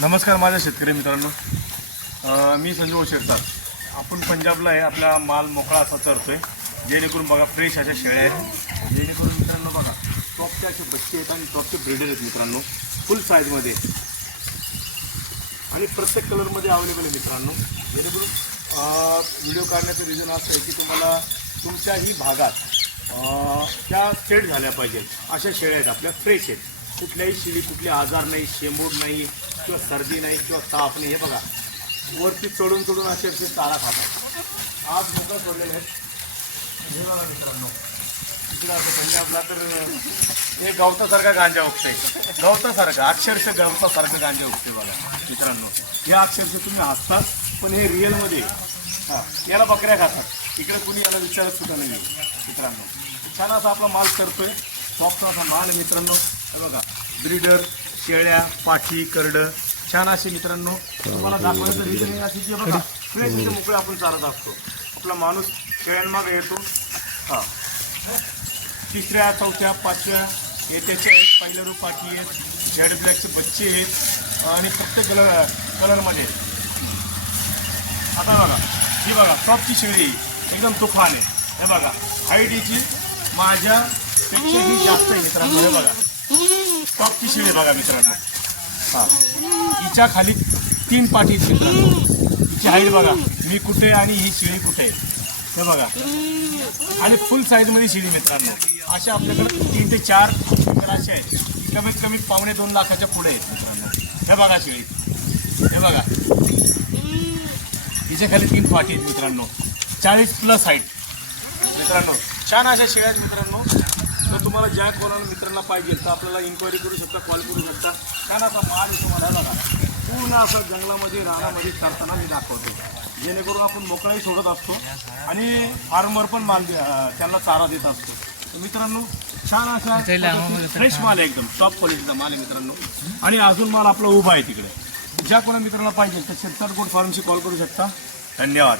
नमस्कार माझ्या शेतकरी मित्रांनो. मी संजू शिरतात आपण पंजाबला आहे आपला माल मोकळा असा चरतो आहे जेणेकरून बघा फ्रेश अशा शेळ्या आहेत. जेणेकरून मित्रांनो बघा टॉपचे असे बच्चे आहेत आणि टॉपचे ब्रिडर आहेत मित्रांनो. फुल साईजमध्ये आणि प्रत्येक कलरमध्ये अवेलेबल आहे मित्रांनो. जेणेकरून व्हिडिओ काढण्याचं रिझन असं आहे की तुम्हाला तुमच्याही भागात त्या सेट झाल्या पाहिजेत. अशा शेळ्या आहेत आपल्या फ्रेश आहेत. कुठल्याही शिडी कुठले आजार नाही शेंबूड नाही किंवा सर्दी नाही किंवा ताप नाही. हे बघा वरती चढून चढून असे असे चारा खातात आज मुलं सोडलेले आहेत. मित्रांनो. इकडं असं आपला तर हे गवतासारखा गांजा उगते गवतासारखं अक्षरशः गवतासारखं गांजा उगते बघा मित्रांनो. हे अक्षरशः तुम्ही हसतात पण हे रिअलमध्ये हां याला बकऱ्या खातात. इकडे कुणी याला विचारत सुद्धा नाही मित्रांनो. छान असा आपला माल करतोय सॉफ्ट माल आहे मित्रांनो. हे बघा ब्रीडर शेळ्या पाठी करडं छान असे मित्रांनो. तुम्हाला दाखवायचं रिझन असे की बघा फ्रेश इथे मोकळे आपण चालत असतो आपला माणूस शेळ्यांमागे येतो. हां. तिसऱ्या चौथ्या पाचव्या येत्याच्या आहेत पहिल्या रूप पाठी आहेत झेड ब्लॅकचे बच्चे आहेत आणि प्रत्येक कलर कलरमध्ये आता बघा ही बघा टॉपची शेळी एकदम तुफान आहे. हे बघा हाईट हिची जास्त आहे मित्रांनो हे बघा. टॉपची शेळी आहे बघा मित्रांनो. हां. हिच्या खाली तीन पाठी आहेत मित्रांनो. हिची हाईट बघा. मी कुठे आणि ही शिळी कुठे आहे? हे बघा. आणि फुल साईजमध्ये शिडी मित्रांनो. अशा आपल्याकडे तीन ते चार असे अशा आहेत. कमीत कमी पावणे दोन लाखाच्या पुढे आहेत मित्रांनो. हे बघा शिळी. हे बघा. हिच्या खाली तीन पाठी आहेत मित्रांनो. चाळीस प्लस हाईट मित्रांनो छान अशा शेळ्या आहेत मित्रांनो. तर तुम्हाला ज्या कोणाला मित्रांना पाहिजे तर आपल्याला इन्क्वायरी करू शकता कॉल करू शकता. छान असा माल आहे तुम्हाला बघा पूर्ण असं जंगलामध्ये रानामध्ये करताना मी दाखवतो. जेणेकरून आपण मोकळाही सोडत असतो आणि फार्मवर पण माल त्यांना चारा देत असतो. तर मित्रांनो छान असा फ्रेश माल आहे एकदम टॉप क्वालिटीचा माल आहे मित्रांनो. आणि अजून माल आपला उभा आहे तिकडे. ज्या कोणा मित्रांना पाहिजे तर शेतकरी गोड फार्मशी कॉल करू शकता. धन्यवाद.